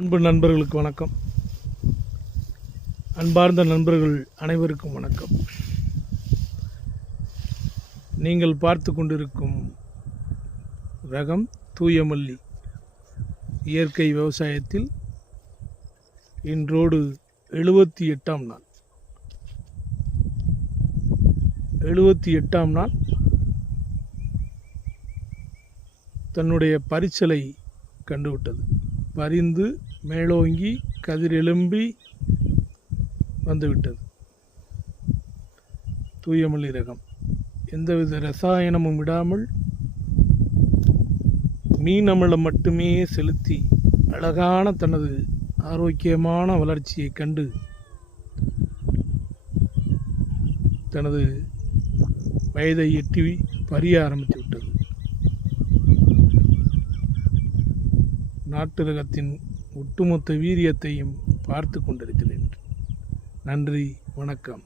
அன்பு நண்பர்களுக்கு வணக்கம். அன்பார்ந்த நண்பர்கள் அனைவருக்கும் வணக்கம். நீங்கள் பார்த்து கொண்டிருக்கும் ரகம் தூயமல்லி இயற்கை விவசாயத்தில் இன்றோடு 78ஆம் நாள். 78ஆம் நாள் தன்னுடைய பரிசலை கண்டுவிட்டது. பரிந்து மேலோங்கி கதிரெலும்பி வந்துவிட்டது. தூயமல்லி ரகம் எந்தவித ரசாயனமும் விடாமல் மீன் அமிலம் மட்டுமே செலுத்தி அழகான தனது ஆரோக்கியமான வளர்ச்சியை கண்டு தனது வயதை எட்டி பறிய ஆரம்பித்து விட்டது. நாட்டு ரகத்தின் ஒட்டுமொத்த வீரியத்தையும் பார்த்து கொண்டிருக்கிறேன். நன்றி, வணக்கம்.